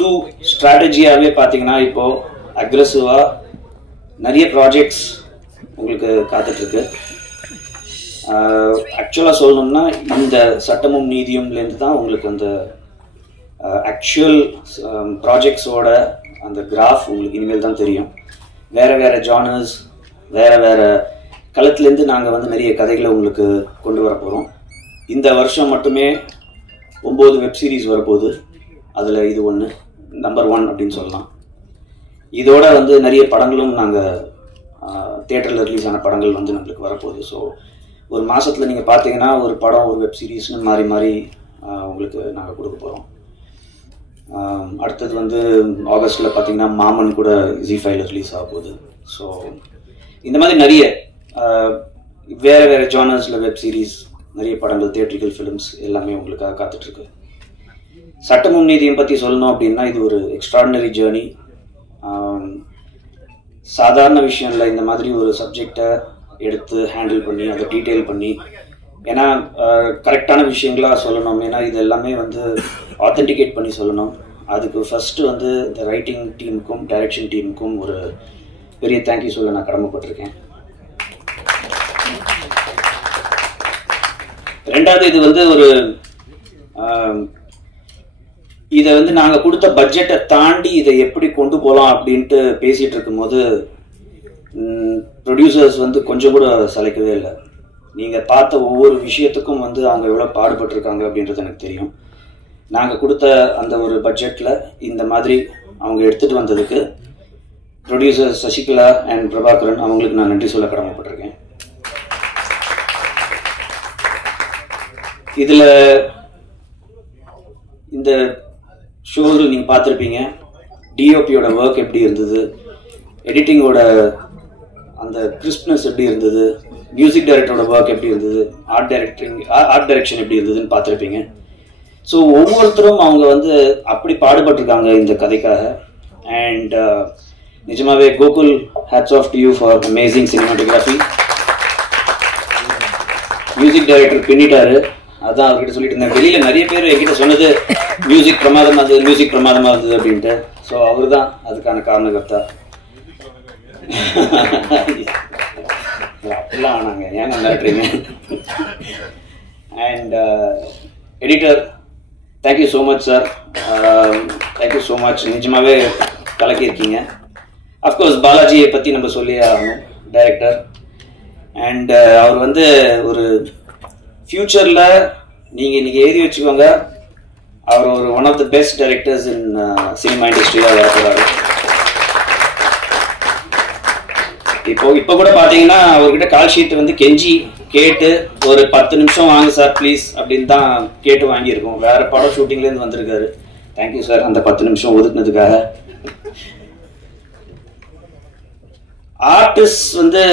புது ஸ்ட்ராட்டஜியாகவே பார்த்தீங்கன்னா இப்போது அக்ரெசிவாக நிறைய ப்ராஜெக்ட்ஸ் உங்களுக்கு காத்துட்ருக்கு. ஆக்சுவலாக சொல்லணும்னா இந்த சட்டமும் நீதியும்லேருந்து தான் உங்களுக்கு அந்த ஆக்சுவல் ப்ராஜெக்ட்ஸோட அந்த கிராஃப் உங்களுக்கு இனிமேல் தான் தெரியும். வேறு வேறு ஜானர்ஸ், வேறு களத்துலேருந்து நாங்கள் வந்து நிறைய கதைகளை உங்களுக்கு கொண்டு வர போகிறோம். இந்த வருஷம் மட்டுமே 9 வெப் சீரிஸ் வரப்போகுது. அதில் இது ஒன்று நம்பர் 1 அப்படின்னு சொல்லலாம். இதோட வந்து நிறைய படங்களும் நாங்கள் தியேட்டரில் ரிலீஸ் ஆன படங்கள் வந்து நம்மளுக்கு வரப்போகுது. ஸோ ஒரு மாதத்தில் நீங்கள் பார்த்தீங்கன்னா ஒரு படம், ஒரு வெப் சீரிஸ்னு மாறி மாறி உங்களுக்கு நாங்கள் கொடுக்க போகிறோம். அடுத்தது வந்து ஆகஸ்ட்டில் பார்த்தீங்கன்னா மாமன் கூட ZEE5ல ரிலீஸ் ஆக போகுது. ஸோ இந்த மாதிரி நிறைய வேறு வேறு ஜானர்ஸில் வெப் சீரிஸ், நிறைய படங்கள், தியேட்ரிக்கல் ஃபிலிம்ஸ் எல்லாமே உங்களுக்காக காத்துட்ருக்கு. சட்டமும் நீதியும் பற்றி சொல்லணும் அப்படின்னா இது ஒரு எக்ஸ்ட்ராடினரி ஜேர்னி. சாதாரண விஷயம் இல்லை. இந்த மாதிரி ஒரு சப்ஜெக்டை எடுத்து ஹேண்டில் பண்ணி அதை டீட்டெயில் பண்ணி, ஏன்னா கரெக்டான விஷயங்களாக சொல்லணும். ஏன்னா இது எல்லாமே வந்து ஆத்தென்டிகேட் பண்ணி சொல்லணும். அதுக்கு ஃபஸ்ட்டு வந்து இந்த ரைட்டிங் டீமுக்கும் டைரக்ஷன் டீமுக்கும் ஒரு பெரிய தேங்க்யூ சொல்ல நான் கடமைப்பட்டிருக்கேன். ரெண்டாவது, இது வந்து ஒரு இதை வந்து நாங்கள் கொடுத்த பட்ஜெட்டை தாண்டி இதை எப்படி கொண்டு போகலாம் அப்படின்ட்டு பேசிகிட்டு இருக்கும்போது ப்ரொடியூசர்ஸ் வந்து கொஞ்சம் கூட சளைக்கவே இல்லை. நீங்கள் பார்த்த ஒவ்வொரு விஷயத்துக்கும் வந்து அவங்க எவ்வளோ பாடுபட்டிருக்காங்க அப்படின்றது எனக்கு தெரியும். நாங்கள் கொடுத்த அந்த ஒரு பட்ஜெட்டில் இந்த மாதிரி அவங்க எடுத்துகிட்டு வந்ததுக்கு ப்ரொடியூசர் சசிகலா அண்ட் பிரபாகரன் அவங்களுக்கு நான் நன்றி சொல்ல கடமைப்பட்டிருக்கேன். இதில் இந்த ஷோவில் நீங்கள் பார்த்துருப்பீங்க டிஓபியோட ஒர்க் எப்படி இருந்தது, எடிட்டிங்கோட அந்த கிறிஸ்ப்னஸ் எப்படி இருந்தது, மியூசிக் டைரக்டரோட ஒர்க் எப்படி இருந்தது, ஆர்ட் டைரக்ஷன் எப்படி இருந்ததுன்னு பார்த்துருப்பீங்க. ஸோ ஒவ்வொருத்தரும் அவங்க வந்து அப்படி பாடுபட்டிருக்காங்க இந்த கதைக்காக. அண்ட் நிஜமாவே Gokul, hats off to you for amazing cinematography. Music director பின்னிட்டாரு, அதான் அவர்கிட்ட சொல்லிட்டு இருந்தேன். வெளியில் நிறைய பேர் என்கிட்ட சொன்னது மியூசிக் பிரமாதமாக இருந்தது, மியூசிக் பிரமாதமாக இருந்தது அப்படின்ட்டு. ஸோ அவர் தான் அதுக்கான காரணகர்த்தா. அப்படிலாம் ஆனாங்க, ஏங்க மிரட்டுறீங்க. And editor, thank you so much sir, thank you so much. நிஜமாகவே கலக்கியிருக்கீங்க. அஃப்கோர்ஸ் பாலாஜியை பற்றி நம்ம சொல்லியே ஆகணும், டைரக்டர். அண்ட் அவர் வந்து ஒரு ஃப்யூச்சரில் நீங்கள் இன்றைக்கி எழுதி வச்சுக்கோங்க, அவர் ஒரு one of the best directors in cinema இண்டஸ்ட்ரியாக வரப்போகிறாரு. இப்போ கூட பார்த்தீங்கன்னா அவர்கிட்ட கால் ஷீட் வந்து கெஞ்சி கேட்டு ஒரு 10 நிமிஷம் வாங்க சார் ப்ளீஸ் அப்படின்னு தான் கேட்டு வாங்கியிருக்கோம். வேறு படம் ஷூட்டிங்லேருந்து வந்திருக்காரு. தேங்க்யூ சார் அந்த 10 நிமிஷம் ஒதுக்குனதுக்காக. ஆர்டிஸ்ட் வந்து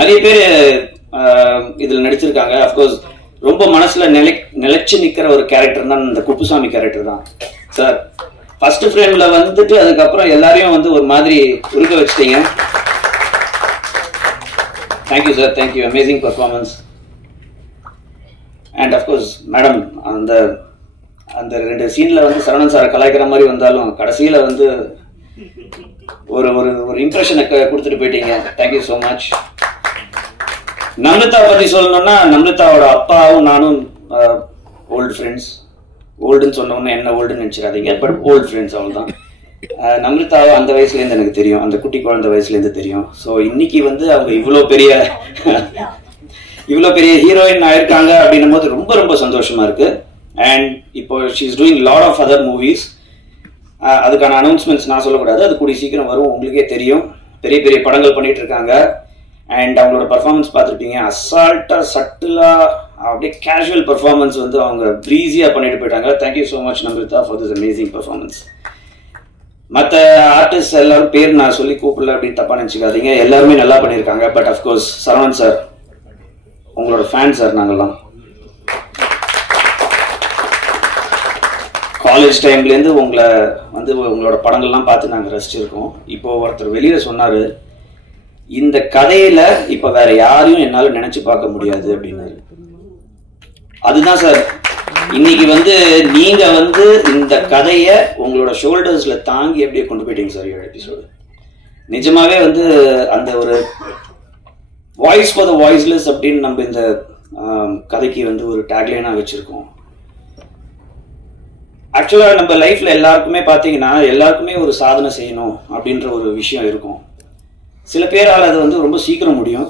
நிறைய பேர் இதில் நடிச்சிருக்காங்க. அஃப்கோர்ஸ் ரொம்ப மனசில் நிலைச்சு நிற்கிற ஒரு கேரக்டர் தான் இந்த குப்புசாமி கேரக்டர் தான் சார். ஃபர்ஸ்ட் ஃப்ரேமில் வந்துட்டு அதுக்கப்புறம் எல்லாரையும் வந்து ஒரு மாதிரி உருக வச்சிட்டீங்க. Thank you sir, thank you, amazing performance. And of course madam, அந்த அந்த 2 சீனில் வந்து சரவணன் சாரை கலாய்க்கிற மாதிரி வந்தாலும் கடைசியில் வந்து ஒரு ஒரு இம்ப்ரெஷனை கொடுத்துட்டு போயிட்டீங்க. Thank you so much. நம்ரிதா பற்றி சொல்லணும்னா, நம்ரிதாவோட அப்பாவும் நானும் ஓல்டு ஃப்ரெண்ட்ஸ். ஓல்டுன்னு சொன்னோன்னா என்ன ஓல்டுன்னு நினச்சிடாதீங்க, பட் ஓல்டு ஃப்ரெண்ட்ஸ் அவங்க தான். நம்ரிதாவை அந்த வயசுலேருந்து எனக்கு தெரியும், அந்த குட்டி குழந்தை வயசுலேருந்து தெரியும். ஸோ இன்னைக்கு வந்து அவங்க இவ்வளோ பெரிய ஹீரோயின் ஆயிருக்காங்க அப்படின்னும் போது ரொம்ப ரொம்ப சந்தோஷமா இருக்கு. அண்ட் இப்போ she is doing lot of other movies. அதுக்கான அனௌன்ஸ்மெண்ட்ஸ் நான் சொல்லக்கூடாது, அது கூடிய சீக்கிரம் வரும், உங்களுக்கே தெரியும். பெரிய பெரிய படங்கள் பண்ணிட்டு இருக்காங்க. அண்ட் அவங்களோட பர்ஃபார்மன்ஸ் பார்த்துருப்பீங்க, அசால்ட்டாக சட்டிலாக அப்படியே கேஷுவல் பர்ஃபார்மன்ஸ் வந்து அவங்க ப்ரீஸியாக பண்ணிட்டு போயிட்டாங்க. Thank you so much Namrita for this amazing performance. மற்ற ஆர்டிஸ்ட் எல்லாரும் பேர் நான் சொல்லி கூப்பிடல அப்படின்னு தப்பாக நினச்சிக்காதீங்க, எல்லாருமே நல்லா பண்ணியிருக்காங்க. பட் அஃப்கோர்ஸ் சரவணன் சார் உங்களோட ஃபேன் சார். நாங்கள்லாம் காலேஜ் டைம்லேருந்து உங்களை வந்து உங்களோட படங்கள்லாம் பார்த்து நாங்கள் ரசிச்சிருக்கோம். இப்போது ஒருத்தர் வெளியில் சொன்னார், இந்த கதையில் இப்போ வேற யாரையும் என்னால் நினச்சி பார்க்க முடியாது அப்படின்னாரு. அதுதான் சார் இன்னைக்கு நீங்க இந்த கதையை உங்களோட ஷோல்டர்ஸ்ல தாங்கி அப்படியே கொண்டு போயிட்டீங்க சார். எபிசோடு நிஜமாவே அந்த ஒரு வாய்ஸ் ஃபார் த வாய்ஸ்லெஸ் அப்படின்னு நம்ம இந்த கதைக்கு ஒரு டேக்லைனா வச்சிருக்கோம். ஆக்சுவலா நம்ம லைஃப்ல எல்லாருக்குமே பாத்தீங்கன்னா எல்லாருக்குமே ஒரு சாதனை செய்யணும் அப்படின்ற ஒரு விஷயம் இருக்கும். சில பேரால் அது ரொம்ப சீக்கிரம் முடியும்,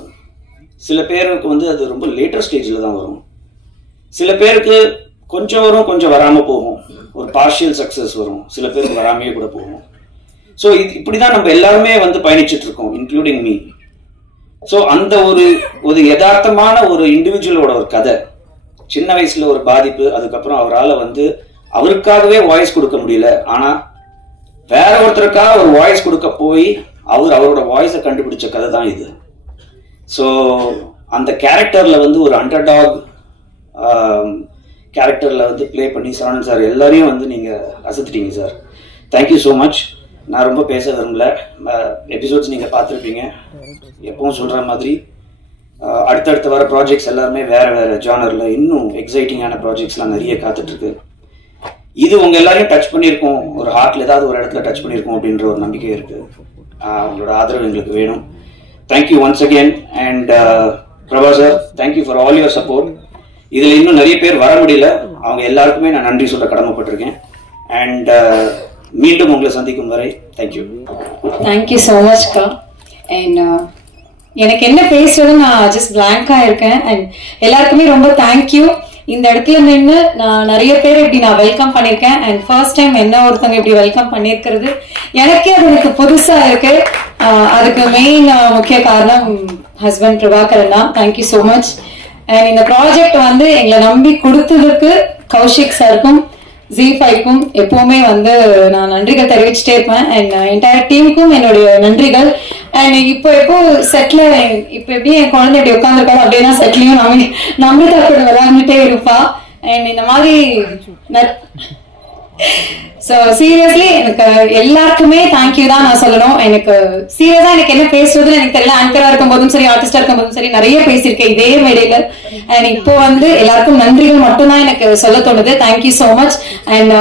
சில பேருக்கு அது ரொம்ப லேட்டர் ஸ்டேஜில் தான் வரும், சில பேருக்கு கொஞ்சம் வரும் கொஞ்சம் வராமல் போகும், ஒரு பார்ஷியல் சக்ஸஸ் வரும், சில பேருக்கு வராமையே கூட போகும். ஸோ இப்படிதான் நம்ம எல்லாருமே பயணிச்சுட்டு இருக்கோம், இன்க்ளூடிங் மீ. ஸோ அந்த ஒரு யதார்த்தமான ஒரு இண்டிவிஜுவலோட ஒரு கதை, சின்ன வயசுல ஒரு பாதிப்பு, அதுக்கப்புறம் அவரால் அவருக்காகவே வாய்ஸ் கொடுக்க முடியல, ஆனா வேற ஒருத்தருக்காக ஒரு வாய்ஸ் கொடுக்க போய் அவரோட வாய்ஸை கண்டுபிடிச்ச கதை தான் இது. ஸோ அந்த கேரக்டர்ல ஒரு அண்டர்டாக் கேரக்டர்ல ப்ளே பண்ணி சரவணன் சார் எல்லாரையும் நீங்க அசத்துட்டீங்க சார். Thank you so much. நான் ரொம்ப பேச விரும்பல. எபிசோட்ஸ் நீங்க பார்த்துருப்பீங்க. எப்பவும் சொல்ற மாதிரி அடுத்தடுத்து வர ப்ராஜெக்ட்ஸ் எல்லாருமே வேற வேற ஜானர்ல இன்னும் எக்ஸைட்டிங்கான ப்ராஜெக்ட்ஸ்லாம் நிறைய காத்துட்டு இருக்கு. இது உங்க எல்லாரையும் டச் பண்ணியிருக்கோம், ஒரு ஹார்ட்ல ஏதாவது ஒரு இடத்துல டச் பண்ணியிருக்கோம் அப்படின்ற ஒரு நம்பிக்கை இருக்கு. உங்களோட ஆதரவு எங்களுக்கு வேணும். Thank you once again. And Prabha sir, thank you for all your support. இதுல இன்னும் நிறைய பேர் வர முடியல, அவங்க எல்லாருக்குமே நான் நன்றி சொல்ல கடமைப்பட்டிருக்கேன். அண்ட் மீண்டும் உங்களை சந்திக்கும் வரை தேங்க்யூ. தேங்க்யூ ஸோ மச்க்கா. அண்ட் எனக்கு என்ன பேசுறது நான் ஜஸ்ட் பிளாங்கா இருக்கேன். அண்ட் எல்லாருக்குமே ரொம்ப தேங்க்யூ. இந்த இடத்துல நின்று நான் நிறைய பேர் இப்படி நான் வெல்கம் பண்ணியிருக்கேன். அண்ட் ஃபர்ஸ்ட் டைம் என்ன ஒருத்தவங்க இப்படி வெல்கம் பண்ணியிருக்கிறது எனக்கே அது எனக்கு புதுசா இருக்கு. அதுக்கு மெயின் முக்கிய காரணம் ஹஸ்பண்ட் பிரபாகரன் தான். Thank you so much. அண்ட் இந்த ப்ராஜெக்ட் எங்களை நம்பி கொடுத்ததுக்கு கௌஷிக் சாருக்கும் Z5க்கும் எப்பவுமே நான் நன்றிகள் தெரிவிச்சுட்டே இருப்பேன். அண்ட் என்டையர் டீமுக்கும் என்னுடைய நன்றிகள். அண்ட் இப்போ செட்ல இப்ப எப்படி என் குழந்தை எப்படி உட்காந்துருக்காரு அப்படின்னா செட்லயும் நம்பிதா கூட விளையாண்டுட்டே இருப்பா. அண்ட் இந்த மாதிரி சீரியஸ்லி எனக்கு எல்லாருக்குமே தேங்க்யூ தான் நான் சொல்லணும். எனக்கு சீரியஸா எனக்கு என்ன பேசுறதுன்னு எனக்கு தெரியல. ஆங்கரா இருக்கும் போதும் சரி, ஆர்டிஸ்டா இருக்கும் போதும் சரி, நிறைய பேசியிருக்கேன் இதே மேடையில. அண்ட் இப்போ எல்லாருக்கும் நன்றிகள் மட்டும்தான் எனக்கு சொல்ல தோணுது. Thank you so much. அண்ட்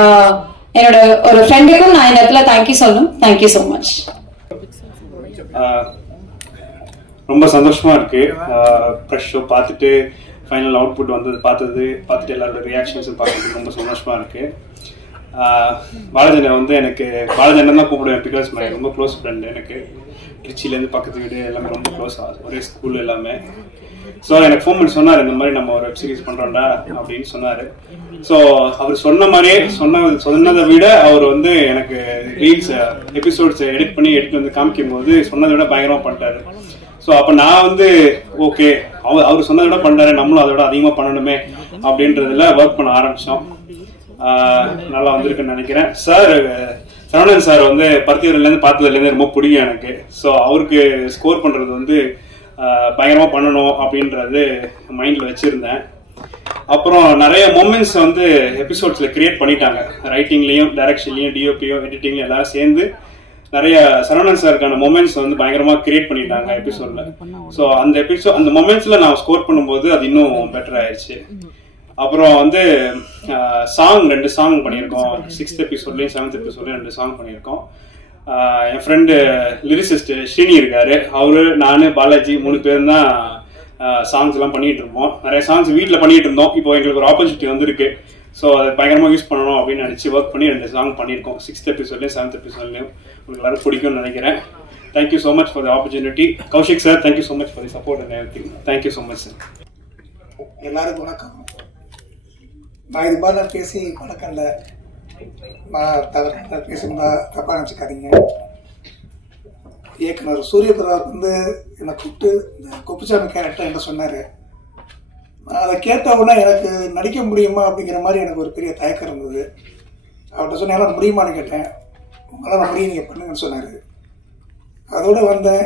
என்னோட ஒரு ஃப்ரெண்டுக்கும் நான் இந்த இடத்துல தேங்க்யூ சொல்லணும். Thank you so much. ரொம்ப சந்தோஷமா இருக்கு. ஃப்ரெஷ் ஷோ பார்த்துட்டு ஃபைனல் அவுட்புட் பார்த்துட்டு எல்லாரோட ரியாக்ஷன்ஸும் பார்த்துட்டு ரொம்ப சந்தோஷமா இருக்கு. பாலஜனை எனக்கு பாலஜன் தான் கூப்பிடுவேன், பிகாஸ் மை ரொம்ப க்ளோஸ் ஃப்ரெண்ட். எனக்கு திருச்சியிலேருந்து பக்கத்து வீடு எல்லாமே ரொம்ப க்ளோஸ், ஒரே ஸ்கூல் எல்லாமே. ஸோ எனக்கு ஃபோன் பண்ணி சொன்னார், இந்த மாதிரி நம்ம ஒரு வெப் சீரிஸ் பண்ணுறோம்டா அப்படின்னு சொன்னார். ஸோ அவர் சொன்ன மாதிரியே சொன்னதை விட அவர் எனக்கு ரீல்ஸ் எபிசோட்ஸ் எடிட் பண்ணி காமிக்கும் போது சொன்னதை விட பயங்கரமாக பண்ணிட்டாரு. ஸோ அப்போ நான் ஓகே அவர் சொன்னதை விட பண்ணுறாரு, நம்மளும் அதை விட அதிகமாக பண்ணணுமே அப்படின்றதுல ஒர்க் பண்ண ஆரம்பித்தோம். நல்லா வந்திருக்குன்னு நினைக்கிறேன். சார் சரவணன் சார் பருத்தியூர்லேருந்து பார்த்ததுலேருந்து ரொம்ப பிடிக்கும் எனக்கு. ஸோ அவருக்கு ஸ்கோர் பண்ணுறது பயங்கரமாக பண்ணணும் அப்படின்றது மைண்டில் வச்சுருந்தேன். அப்புறம் நிறைய மொமெண்ட்ஸ் எபிசோட்ஸில் கிரியேட் பண்ணிட்டாங்க, ரைட்டிங்லேயும் டைரக்ஷன்லேயும் டிஓபியும் எடிட்டிங்லையும் எல்லாரும் சேர்ந்து நிறைய சரவணன் சாருக்கான மொமெண்ட்ஸ் பயங்கரமாக கிரியேட் பண்ணிட்டாங்க எபிசோடில். ஸோ அந்த மொமெண்ட்ஸில் நான் ஸ்கோர் பண்ணும்போது அது இன்னும் பெட்டர் ஆயிடுச்சு. அப்புறம் சாங் 2 சாங் பண்ணியிருக்கோம். 6th எபிசோட்லையும் 7th எபிசோட்லையும் 2 சாங் பண்ணியிருக்கோம். என் ஃப்ரெண்டு லிரிசிஸ்ட் ஸ்ரீனி இருக்காரு, அவரு நான் பாலாஜி 3 பேரும் தான் சாங்ஸ் எல்லாம் பண்ணிட்டு இருப்போம். நிறைய சாங்ஸ் வீட்டில் பண்ணிட்டு இருந்தோம். இப்போ எங்களுக்கு ஒரு ஆப்பர்ச்சுனிட்டி வந்திருக்கு. ஸோ அதை பயங்கரமாக யூஸ் பண்ணணும் அப்படின்னு நினச்சி ஒர்க் பண்ணி 2 சாங் பண்ணியிருக்கோம். 6th எபிசோட்லையும் 7th எபிசோட்லையும் உங்களுக்கு எல்லாரும் பிடிக்கும்னு நினைக்கிறேன். Thank you so much for the opportunity. Kaushik sir, thank you so much for the support and everything. Thank you so much sir. எல்லாருக்கும் வணக்கம். நான் இது மாதிரி பேசி பழக்கம் இல்லை, நான் தவறாக பேசுனா தப்பாக நினச்சிக்காதீங்க. இயக்குனர் சூரிய பிரதாப் என்னை கூப்பிட்டு இந்த குப்புசாமி கேரக்டர் என்ன சொன்னார். நான் அதை கேட்ட உடனே எனக்கு நடிக்க முடியுமா அப்படிங்கிற மாதிரி எனக்கு ஒரு பெரிய தயக்கம் இருந்தது. அவர்கிட்ட சொன்னேன், எல்லாம் முடியுமான்னு கேட்டேன். உங்களால் நான் முடியும், நீங்கள் பண்ணுங்கன்னு சொன்னார். அதோடு வந்தேன்.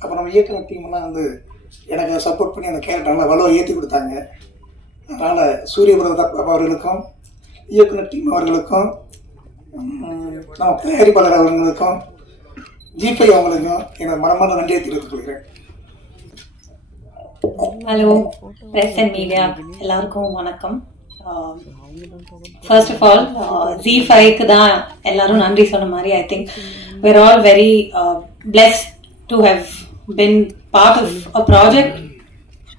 அப்போ நம்ம இயக்குனர் டீம்லாம் எனக்கு சப்போர்ட் பண்ணி அந்த கேரக்டர் நல்லா வலுவை ஏற்றி கொடுத்தாங்க. அதனால் சூரிய பிரதாப் அவர்களுக்கும் இயக்குனர் டீம் அவர்களுக்கும் நம்ம தயாரிப்பாளர் அவர்களுக்கும் Z5 அவங்களுக்கும் எனது மனமான நன்றியை தெரிவித்துக் கொள்கிறேன். ஹலோ பிரஸ் அண்ட் மீடியா எல்லாருக்கும் வணக்கம். First of all, Z5 தான் எல்லாரும் நன்றி சொன்ன மாதிரி I think we're all very blessed to have been part of a project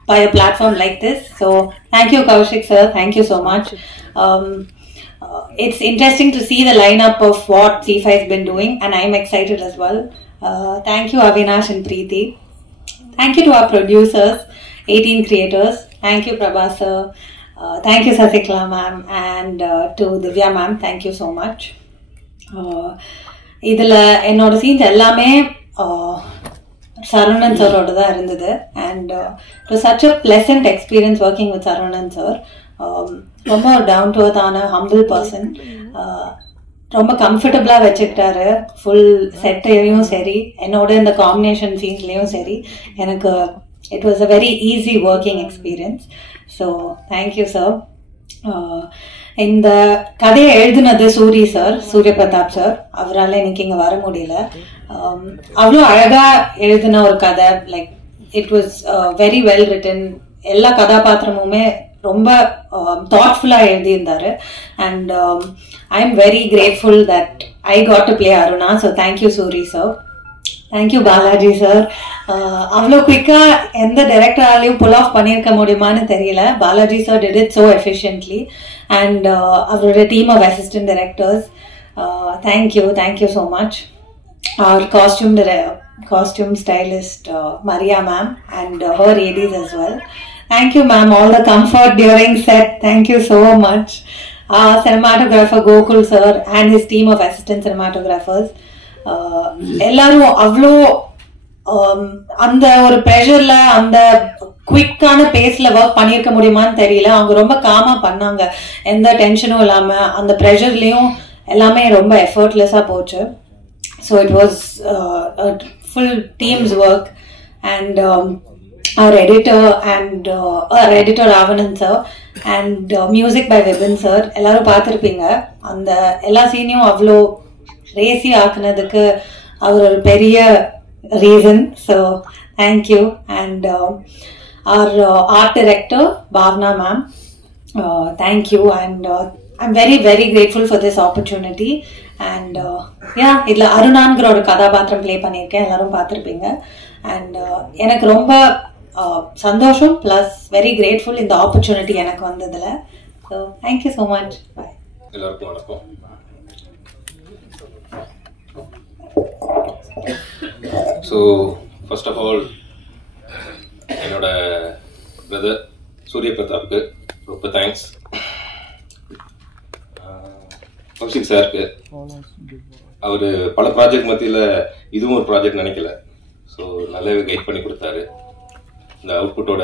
by a platform like this. So thank you Kaushik sir, thank you so much. It's interesting to see the lineup of what Z5 has been doing and I'm excited as well. Thank you Avinash and Preeti. Thank you to our producers, 18 creators. Thank you Prabha sir. Thank you Sasikla ma'am and to Divya ma'am, thank you so much. இதில் என்னோட scenes எல்லாமே சரவணன் சாரோட தான் இருந்தது and it was such a pleasant experience working with Saravanan sir. ரொம்ப down to அர்த் ஆன humble person. ரொம்ப கம்ஃபர்டபுளாக வச்சுக்கிட்டாரு ஃபுல் செட்டையும் சரி, என்னோட இந்த காம்பினேஷன் சீன்ஸ்லேயும் சரி. எனக்கு it was a very easy working experience. So thank you sir. இந்த கதையை எழுதுனது சூரி சார், சூரிய பிரதாப் சார். அவரால் இன்னைக்கு இங்கே வர முடியல. அவ்வளோ அழகாக எழுதின ஒரு கதை. Like it was very well written. எல்லா கதாபாத்திரமுமே ரொம்ப தாட்ஃபுல்லாக எழுதியிருந்தாரு. And I am very grateful that I got to play Aruna. So thank you Suri sir. Thank you Balaji sir. அவ்வளோ குயிக்காக எந்த டைரக்டராலையும் புல் ஆஃப் பண்ணியிருக்க முடியுமான்னு தெரியல. Balaji sir did it so efficiently. And அவரோட team of assistant directors, thank you so much. our costume stylist Maria ma'am and her ADs as well. Thank you ma'am, all the comfort during set, thank you so much. Cinematographer Gokul sir and his team of assistant cinematographers, எல்லாரும் அவ்வளோ அந்த ஒரு ப்ரெஷர்ல அந்த குவிக்கான பேஸ்ல work பண்ணியிருக்க முடியுமான்னு தெரியல. அவங்க ரொம்ப காமா பண்ணாங்க, எந்த டென்ஷனும் இல்லாம. அந்த ப்ரெஷர்லயும் எல்லாமே ரொம்ப எஃபர்ட்லெஸ்ஸா போச்சு. So it was a full team's work and our editor Ravanan sir and music by Vibin sir. எல்லாரும் பார்த்திருப்பீங்க. அந்த எல்லா சீனையும் அவ்வளோ ரேசி ஆக்குனதுக்கு அவர் ஒரு பெரிய reason. So thank you. And our art director Bhavna ma'am, thank you. And I'm very very grateful for this opportunity. And இதில் அருணாங்கிற ஒரு கதாபாத்திரம் ப்ளே பண்ணியிருக்கேன், எல்லாரும் பார்த்துருப்பீங்க. அண்ட் எனக்கு ரொம்ப சந்தோஷம் ப்ளஸ் வெரி கிரேட்ஃபுல் இந்த ஆப்பர்ச்சுனிட்டி எனக்கு வந்ததில். So thank you so much. Bye. எல்லாருக்கும் வணக்கம். ஸோ ஃபர்ஸ்ட் ஆஃப் ஆல் என்னோட பிரதர் சூரிய பிரதாப்க்கு ரொம்ப தேங்க்ஸ். கௌஷிக் சாருக்கு, அவர் பல ப்ராஜெக்ட் மத்தியில் இதுவும் ஒரு ப்ராஜெக்ட் நினைக்கல. ஸோ நல்லாவே கைட் பண்ணி கொடுத்தாரு. இந்த அவுட்புட்டோட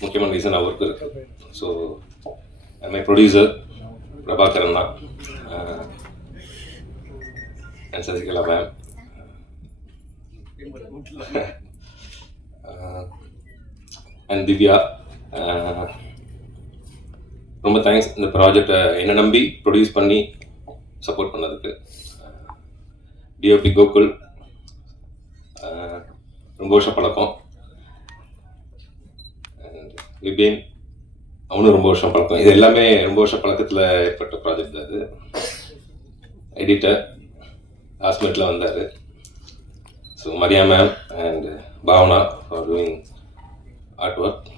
முக்கியமான ரீசன் அவருக்கு இருக்கு. ஸோ மை ப்ரொடியூசர் பிரபாகரன் தான், and Sasikala ma'am, and Divya. ரொம்ப தேங்க்ஸ் இந்த ப்ராஜெக்டை என்னை நம்பி ப்ரொடியூஸ் பண்ணி சப்போர்ட் பண்ணதுக்கு. டிஓபி கோகுல், ரொம்ப வருஷம் பழக்கம். அண்ட் விபின், அவனும் ரொம்ப வருஷம் பழக்கம். இது எல்லாமே ரொம்ப வருஷம் பழக்கத்தில் ஏற்பட்ட ப்ராஜெக்ட் தான் இது. எடிட்டர் லாஸ்ட் மினிட்ல வந்தார். So Maria ma'am and Bhavana for doing art work.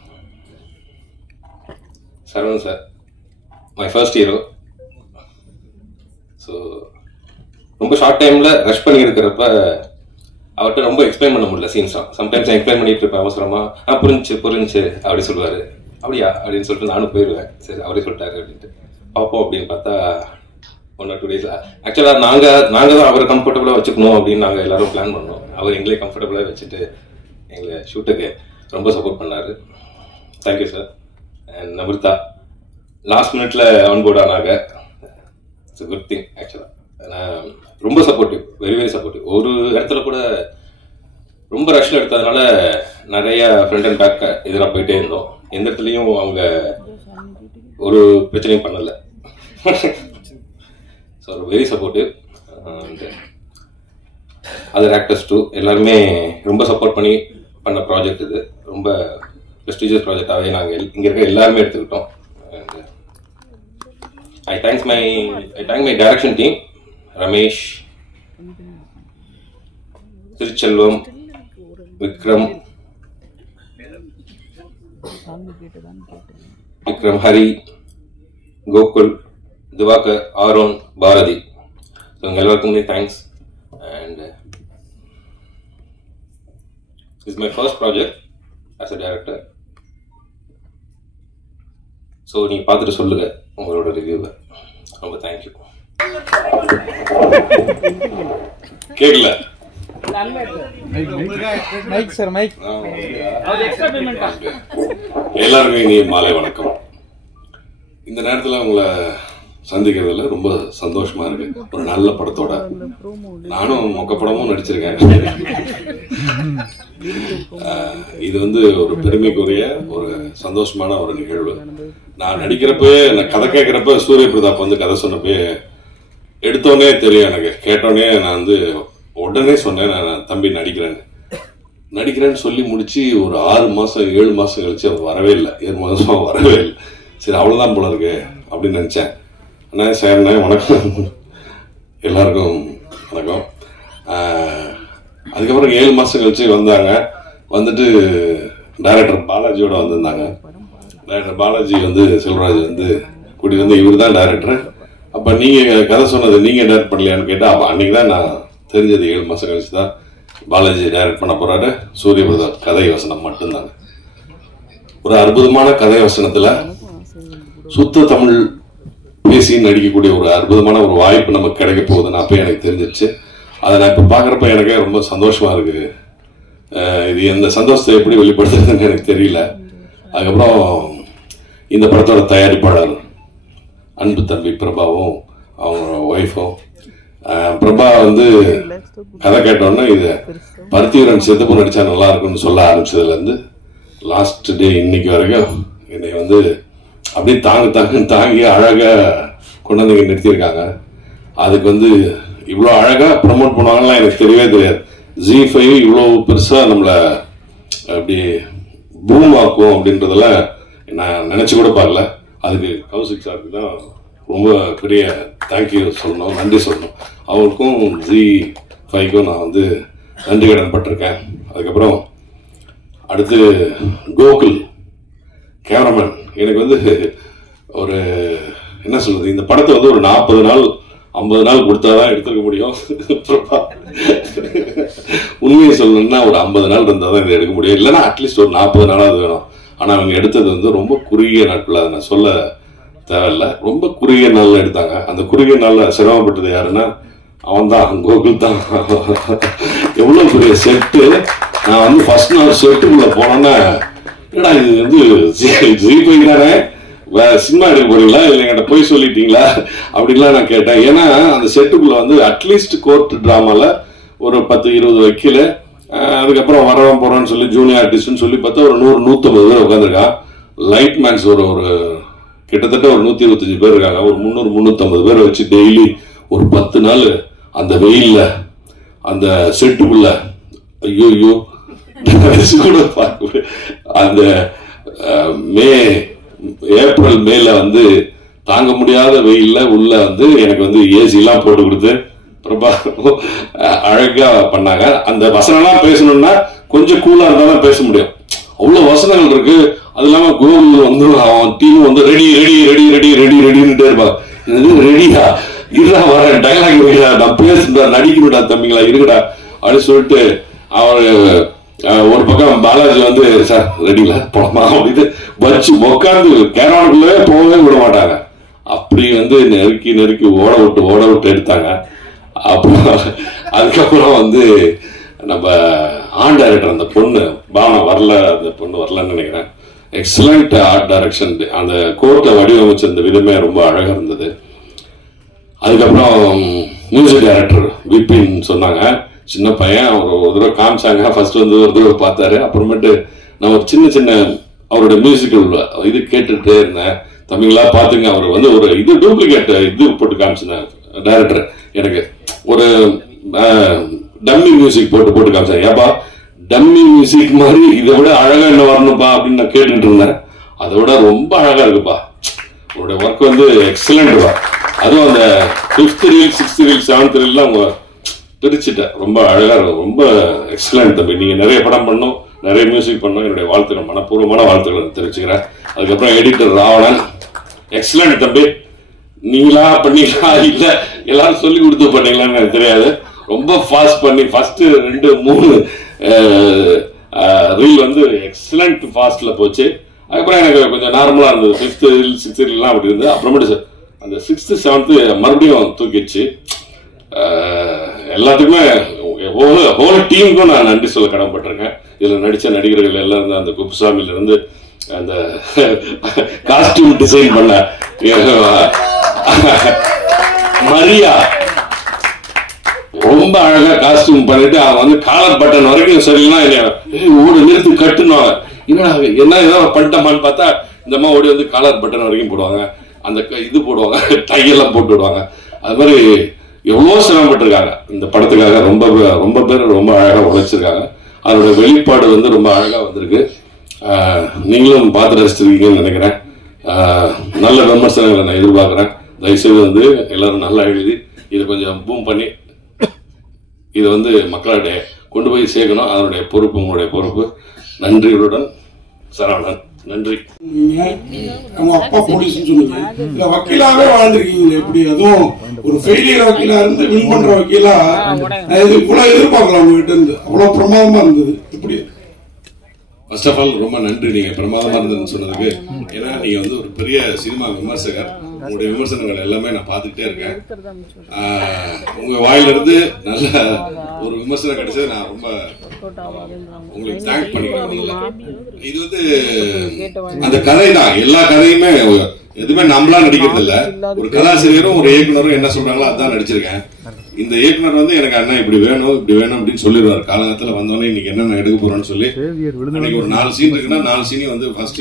Saravanan sir, my first hero. So ரொம்ப ஷார்ட் டைமில் ரஷ் பண்ணி இருக்கிறப்ப அவர்கிட்ட ரொம்ப எக்ஸ்பிளைன் பண்ண முடியல சீன்ஸ்லாம். சம்டைம்ஸ் எக்ஸ்பிளைன் பண்ணிட்டு இருப்பேன் அவசரமாக. புரிஞ்சு அப்படி சொல்லுவார். அப்படியா அப்படின்னு சொல்லிட்டு நானும் போயிடுவேன். சரி அவரே சொல்லிட்டாரு அப்படின்ட்டு பார்ப்போம். அப்படின்னு பார்த்தா 1 or 2 days ஆக்சுவலாக நாங்கள் தான் அவரை கம்ஃபர்டபுளாக வச்சுக்கணும் அப்படின்னு நாங்கள் எல்லாரும் பிளான் பண்ணோம். அவர் எங்களே கம்ஃபர்டபுளாக வச்சுட்டு எங்களை ஷூட்டுக்கு ரொம்ப சப்போர்ட் பண்ணார். Thank you sir. அண்ட் நமிர்தா லாஸ்ட் மினிட்ல ஆன் போர்ட் ஆனாங்க. இட்ஸ் குட் திங் ஆக்சுவலாக. ரொம்ப சப்போர்ட்டிவ், வெரி வெரி சப்போர்ட்டிவ். ஒரு இடத்துல கூட ரொம்ப ரஷ்ல எடுத்ததுனால நிறைய ஃப்ரண்ட் அண்ட் பேக் எதிராக போயிட்டே இருந்தோம். எந்த இடத்துலையும் அவங்க ஒரு பிரச்சனையும் பண்ணலை. So very supportive. Other actors too எல்லாருமே ரொம்ப சப்போர்ட் பண்ணி பண்ண ப்ராஜெக்ட் இது. ரொம்ப ப்ரெஸ்டீஜியஸ் ப்ராஜெக்டாகவே நாங்கள் இங்கே இருக்க எல்லாருமே எடுத்துக்கிட்டோம். And I thank my direction team, Ramesh, Sirichelvam, Vikram, Hari, Gokul, Divakar, Aaron, Bharati. So எல்லாருக்கும் thanks. And this is my first project as a director. So நீங்க பார்த்துட்டு சொல்லுங்க உங்களோட ரிவ்யூவை. ரொம்ப தேங்க்யூ. கேட்கல எல்லாருக்கும் இனிய மாலை வணக்கம். இந்த நேரத்தில் உங்களை சந்திக்கிறதுல ரொம்ப சந்தோஷமா இருக்கு. ஒரு நல்ல படத்தோட நானும் மொக்க படமும் நடிச்சிருக்கேன். இது ஒரு பெருமைக்குரிய ஒரு சந்தோஷமான ஒரு நிகழ்வு. நான் நடிக்கிறப்ப கதை கேட்கிறப்ப சூரிய பிரதாப் கதை சொன்னப்பே எடுத்தோடனே தெரியும் எனக்கு. கேட்டோடனே நான் உடனே சொன்னேன் நான் தம்பி நடிக்கிறேன்னு சொல்லி முடிச்சு ஒரு 6 மாசம் 7 மாசம் கழிச்சு அவர் வரவே இல்லை. 7 மாசம் வரவே இல்லை. சரி அவ்வளவுதான் போல இருக்கு அப்படின்னு நினைச்சேன். அண்ணா சார்ண்ணே வணக்கம், எல்லாருக்கும் வணக்கம். அதுக்கப்புறம் 7 மாசம் கழிச்சு வந்தாங்க. வந்துட்டு டைரக்டர் பாலாஜியோட வந்திருந்தாங்க. டைரக்டர் பாலாஜி செல்வராஜ் கூட்டி இவர் தான் டைரக்டர். அப்ப நீங்க கதை சொன்னது நீங்க டைரக்ட் பண்ணலையான்னு கேட்டா அன்னைக்கு தான் நான் தெரிஞ்சது. 7 மாசம் கழிச்சு தான் பாலாஜி டைரக்ட் பண்ண போறாரு. சூரிய பிரதாப் கதை வசனம் மட்டும்தாங்க. ஒரு அற்புதமான கதை வசனத்துல சுத்த தமிழ் பேசி நடிக்கக்கூடிய ஒரு அற்புதமான ஒரு வாய்ப்பு நமக்கு கிடைக்க போகுதுன்னு அப்போ எனக்கு தெரிஞ்சிருச்சு. அதை நான் இப்போ பார்க்குறப்ப எனக்கே ரொம்ப சந்தோஷமா இருக்கு. இது எந்த சந்தோஷத்தை எப்படி வெளிப்படுத்துறதுன்னு எனக்கு தெரியல. அதுக்கப்புறம் இந்த படத்தோட தயாரிப்பாளர் அன்பு தம்பி பிரபாவும் அவங்க ஒய்ஃபும். பிரபா கதை கேட்டோன்னா இது பருத்திவரன் செத்துப்பு நடிச்சா நல்லா இருக்கும்னு சொல்ல ஆரம்பிச்சதுலேருந்து லாஸ்ட் டே இன்னைக்கு வரைக்கும் என்னை அப்படியே தாங்கி அழகா கொண்டு வந்து நிறுத்தியிருக்காங்க. அதுக்கு இவ்வளோ அழகா ப்ரமோட் பண்ணுவாங்கலாம் எனக்கு தெரியவே தெரியாது. ZEE5 இவ்வளோ பெருசா நம்மளை அப்படி பூம் ஆக்கும் அப்படின்றதெல்லாம் நான் நினைச்சு கூட பார்க்கல. அதுக்கு கௌசிக் சாருக்கு தான் ரொம்ப பெரிய தேங்க்யூ சொல்லணும், நன்றி சொல்லணும். அவருக்கும் ZEE5க்கும் நான் நன்றி கடன் பட்டிருக்கேன். அதுக்கப்புறம் அடுத்து கோகுல் கேமராமேன். எனக்கு ஒரு என்ன சொல்றது, இந்த படத்தை ஒரு 40 நாள் 50 நாள் கொடுத்தாதான் எடுத்துக்க முடியும். உண்மையை சொல்லணும்னா ஒரு 50 நாள் இருந்தாதான் இதை எடுக்க முடியும். இல்லைன்னா அட்லீஸ்ட் ஒரு 40 நாளாவது வேணும். ஆனா அவங்க எடுத்தது ரொம்ப குறுகிய நாட்கள். அதை நான் சொல்ல தேவையில்லை. ரொம்ப குறுகிய நாள்ல எடுத்தாங்க. அந்த குறுகிய நாள்ல சிரமப்பட்டது யாருன்னா அவன் தான், கோகுல் தான். எவ்வளவு பெரிய செட்டு. நான் ஃபர்ஸ்ட் நாள் செட்டுக்குள்ள போனோன்னா ஏடா இது ZEE5 தானே, சினிமா எடுக்க போறீங்களா இல்லை என்கிட்ட போய் சொல்லிட்டீங்களா அப்படின்லாம் நான் கேட்டேன். ஏன்னா அந்த செட்டுக்குள்ள அட்லீஸ்ட் கோர்ட் டிராமால ஒரு 10-20 வைக்கல. அதுக்கப்புறம் வரவன் போறோன்னு சொல்லி ஜூனியர் ஆர்டிஸ்ட்னு சொல்லி பார்த்தா ஒரு 100-150 பேர் உட்காந்துருக்கான். லைட் மேன்ஸ் ஒரு கிட்டத்தட்ட ஒரு 125 பேர் இருக்காங்க. ஒரு 300-350 பேரை வச்சு டெய்லி ஒரு 10 நாள் அந்த வெயில்ல அந்த செட்டுக்குள்ள ஐயோ கூட அந்த ஏப்ரல் மேல தாங்க முடியாத வெயில்ல உள்ள எனக்கு ஏசி எல்லாம் போட்டு கொடுத்து பிரபா அழகா பண்ணாங்க. அந்த வசனம்லாம் பேசணும்னா கொஞ்சம் கூலா இருந்தாலும் பேச முடியும். அவ்வளவு வசனங்கள் இருக்கு. அது இல்லாம கோகுல் அவன் team ready ready ready ready ready ரெடின்னுட்டே இருப்பாங்க. ரெடியா இருடா வர டைலாக் வைடா, நான் பேசுடா, நடிக்கணுடா தம்பிங்களா இருக்குடா அப்படின்னு சொல்லிட்டு அவர் ஒரு பக்கம் பாலாஜி சார் ரெடிங்களா போலாமா அப்படின்னு வச்சு உட்காந்து கேரளாவுக்குள்ளே போகவே விட மாட்டாங்க. அப்படி நெருக்கி ஓட விட்டு எடுத்தாங்க. அப்புறம் அதுக்கப்புறம் நம்ம ஆர்ட் டைரக்டர் அந்த பொண்ணு பாவனா வரல, அந்த பொண்ணு வரலன்னு நினைக்கிறேன். Excellent art direction. அந்த கோர்ட்டை வடிவமைச்ச அந்த விதமே ரொம்ப அழகா இருந்தது. அதுக்கப்புறம் மியூசிக் டைரக்டர் விபின் சொன்னாங்க, சின்ன பையன். அவர் ஒரு தடவை காமிச்சாங்க. ஃபர்ஸ்ட் ஒரு தடவை பார்த்தாரு. அப்புறமேட்டு நான் ஒரு சின்ன அவரோட மியூசிக்கல் இது கேட்டுட்டே இருந்தேன். தம்பிங்களா பாத்துங்க, அவர் ஒரு டூப்ளிகேட் போட்டு காமிச்சிருந்தேன் டைரக்டர். எனக்கு ஒரு டம்மி மியூசிக் போட்டு காமிச்சாங்க. ஏப்பா டம்மி மியூசிக் மாதிரி இதை விட அழகா என்ன வரணும்ப்பா அப்படின்னு நான் கேட்டுட்டு இருந்தேன். அதை விட ரொம்ப அழகா இருக்குப்பா. உங்களுடைய ஒர்க் வந்து எக்ஸலண்ட். அதுவும் அந்த 5th reel 6th reel 7th ரீல்லாம் அவங்க பிரிச்சுட்டேன். ரொம்ப அழகா இருக்கும், ரொம்ப எக்ஸலண்ட் தம்பி. நீங்க நிறைய படம் பண்ணணும், நிறைய மியூசிக் பண்ணணும். என்னுடைய வாழ்த்துக்கள், மனப்பூர்வமான வாழ்த்துக்களை தெரிவிச்சுக்கிறேன். அதுக்கப்புறம் எடிட்டர் ராவணன், எக்ஸலண்ட் தம்பி. நீங்களா பண்ணீங்களா இல்ல எல்லாரும் சொல்லி கொடுத்து பண்ணீங்களான்னு எனக்கு தெரியாது. ரொம்ப ஃபாஸ்ட் பண்ணி ஃபர்ஸ்ட் 2-3 ரீல் வந்து எக்ஸலண்ட் ஃபாஸ்ட்ல போச்சு. அதுக்கப்புறம் எனக்கு கொஞ்சம் நார்மலா இருந்தது. 5th ரீல் 6th ரீல்லாம் அப்படி இருந்தது. அப்புறமேட்டு அந்த 6th 7th மறுபடியும் தூக்கிடுச்சு. எல்லாத்துக்குமே ஹோல் டீமுக்கும் நான் நன்றி சொல்ல கடமைப்பட்டிருக்கேன். இதுல நடிச்ச நடிகர்கள் எல்லாம் இருந்து அந்த குப்புசாமியில இருந்து அந்த காஸ்டியூம் டிசைன் பண்ண மரியா ரொம்ப அழகா காஸ்டியூம் பண்ணிட்டு அவன் வந்து காலர் பட்டன் வரைக்கும் சரியில்லைன்னா ஓடி நிறுத்தி கட்டுனாங்க. என்ன ஏதாவது பண்ணிட்டோமான்னு பார்த்தா இந்த அம்மா ஓடி வந்து காலர் பட்டன் வரைக்கும் போடுவாங்க, அந்த இது போடுவாங்க, டையெல்லாம் போட்டு விடுவாங்க. அது மாதிரி எவ்வளோ சிரமப்பட்டிருக்காங்க இந்த படத்துக்காக. ரொம்ப ரொம்ப பேர் ரொம்ப அழகா உழைச்சிருக்காங்க. அதோட வெளிப்பாடு வந்து ரொம்ப அழகா வந்திருக்கு. நீங்களும் பார்த்து ரசிச்சிருக்கீங்கன்னு நினைக்கிறேன். நல்ல விமர்சனங்களை நான் எதிர்பார்க்கிறேன். தயவுசெய்து வந்து எல்லாரும் நல்லா எழுதி இதை கொஞ்சம் பூம் பண்ணி இதை வந்து மக்களிடையே கொண்டு போய் சேர்க்கணும். அதனுடைய பொறுப்பு உங்களுடைய பொறுப்பு. நன்றிகளுடன் சரவணன். நன்றி. நம்ம அப்பா போலீஸ்னு சொன்னீங்க, இல்ல வக்கீலாவே வாழ்ந்திருக்கீங்களே, எப்படி அதுவும் ஒரு ஃபெயிலியர் வக்கீலா இருந்து வின் பண்ற வக்கீலா இவ்வளவு எதிர்பார்க்கலாம் உங்ககிட்ட இருந்து? அவ்வளவு பிரமாதமா இருந்தது. எப்படி? ஃபர்ஸ்ட் ஆஃப் ஆல் ரொம்ப நன்றி நீங்க பிரமாதமா இருந்ததுன்னு சொன்னதுக்கு. ஏன்னா நீங்க வந்து ஒரு பெரிய சினிமா விமர்சகர். உங்களுடைய விமர்சனங்கள் எல்லாமே நான் பார்த்துக்கிட்டே இருக்கேன். உங்க வாயிலிருந்து நல்ல ஒரு விமர்சனம் கிடைச்சது நான் ரொம்ப உங்களுக்கு தேங்க் பண்ணிக்கிறேன். இது வந்து அந்த கதை தான். எல்லா கதையுமே எதுவுமே நம்மளா நடிக்கிறது இல்ல. ஒரு கதாசிரியரும் ஒரு இயக்குனரும் என்ன சொல்றாங்களோ அதான் நடிச்சிருக்கேன். இந்த இயக்குனர் வந்து எனக்கு அண்ணா இப்படி வேணும் இப்படி வேணும் அப்படின்னு சொல்லிடுவாரு. காலகட்டத்தில் வந்தோடனே இன்னைக்கு என்ன எடுக்க போறோம்னு சொல்லி அன்னைக்கு ஒரு 4 சீன் இருக்குன்னா 4 சீனையும் வந்து ஃபர்ஸ்ட்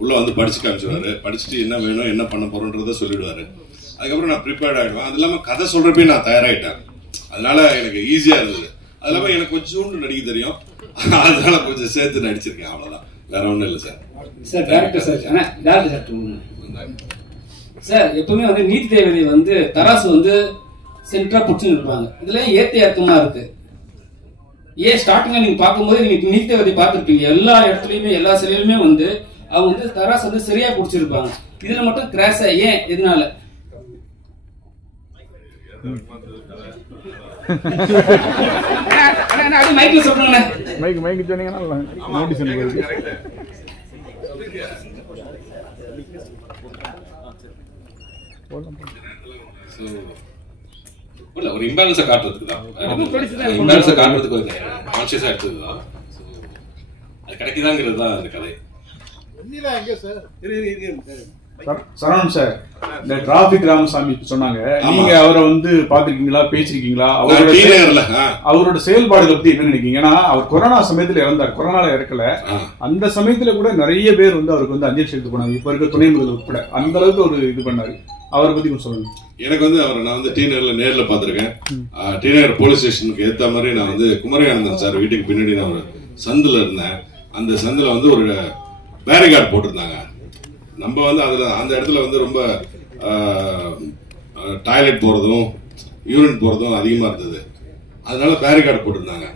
உள்ள வந்து படிச்சு காமிச்சுவாரு. படிச்சுட்டு என்ன வேணும் என்ன பண்ண போறோன்றத சொல்லிடுவாரு. அதுக்கப்புறம் நான் ப்ரிப்பேர்ட் ஆயிடுவேன். அது இல்லாம கதை சொல்றப்பே நான் தயாராயிட்டேன். அதனால எனக்கு ஈஸியா இருந்தது. அது இல்லாம எனக்கு கொஞ்சோண்டு நடிக்க தெரியும். அதனால கொஞ்சம் சேர்த்து நடிச்சிருக்கேன். அவ்வளவுதான், வேற ஒண்ணும் இல்லை sir. Sir director sir, sir எப்பவுமே வந்து நீதி தேவதை வந்து தராசு வந்து சென்டரா புடிச்சுன்னு இருப்பாங்க. இதுல ஏத்த ஏத்தமா இருக்கு. ஏன் ஸ்டார்டிங்ல நீங்க பார்க்கும்போது நீங்க நீதி தேவதை பார்த்திருப்பீங்க. எல்லா இடத்துலயுமே எல்லா சிலையிலுமே வந்து அவங்க வந்து தராசு வந்து சரியா புடிச்சிருப்பாங்க. இதுல மட்டும் கிராஷா ஏன்? எதனால? மைக்ல சொல்றாங்க. மைக் சொன்னீங்கன்னா ஒரு இம்பேலன்ஸை காட்டுறதுக்கு தான். இம்பேலன்ஸை காட்டுறதுக்கு ஒரு கான்சியஸா எடுத்ததுதான். அது கிடைக்குதாங்கிறது தான் அந்த கதை. சரவணன் சார், இந்த டிராபிக் ராமசாமி சொன்னாங்க, நீங்க அவரை வந்து பாத்திருக்கீங்களா, பேசிருக்கீங்களா? அவரோட செயல்பாடுகளை பத்தி என்ன நினைக்கிறீங்க? ஏன்னா அவர் கொரோனா சமயத்துல இறந்தார். கொரோனால இறக்கல. அந்த சமயத்துல கூட நிறைய பேர் வந்து அவருக்கு வந்து அஞ்சலி செலுத்த போனாங்க. இப்ப இருக்க துணை முதல்வர் உட்பட அந்த அளவுக்கு ஒரு இது பண்ணாரு. அவரை பத்தி கொஞ்சம் சொல்லுங்க. எனக்கு வந்து அவரை நான் வந்து டிநகர்ல நேர்ல பாத்திருக்கேன். டிநகர் போலீஸ் ஸ்டேஷனுக்கு ஏத்த மாதிரி நான் வந்து குமரியானந்தன் சார் வீட்டுக்கு பின்னாடி நான் ஒரு சந்தில இருந்தேன். அந்த சந்தில வந்து ஒரு பேரிகார்டு போட்டிருந்தாங்க. நம்ம வந்து அதுல அந்த இடத்துல வந்து ரொம்ப டாய்லெட் போறதும் யூரின் போறதும் அதிகமா இருந்தது. அதனால பேரிகார்டு போட்டிருந்தாங்க.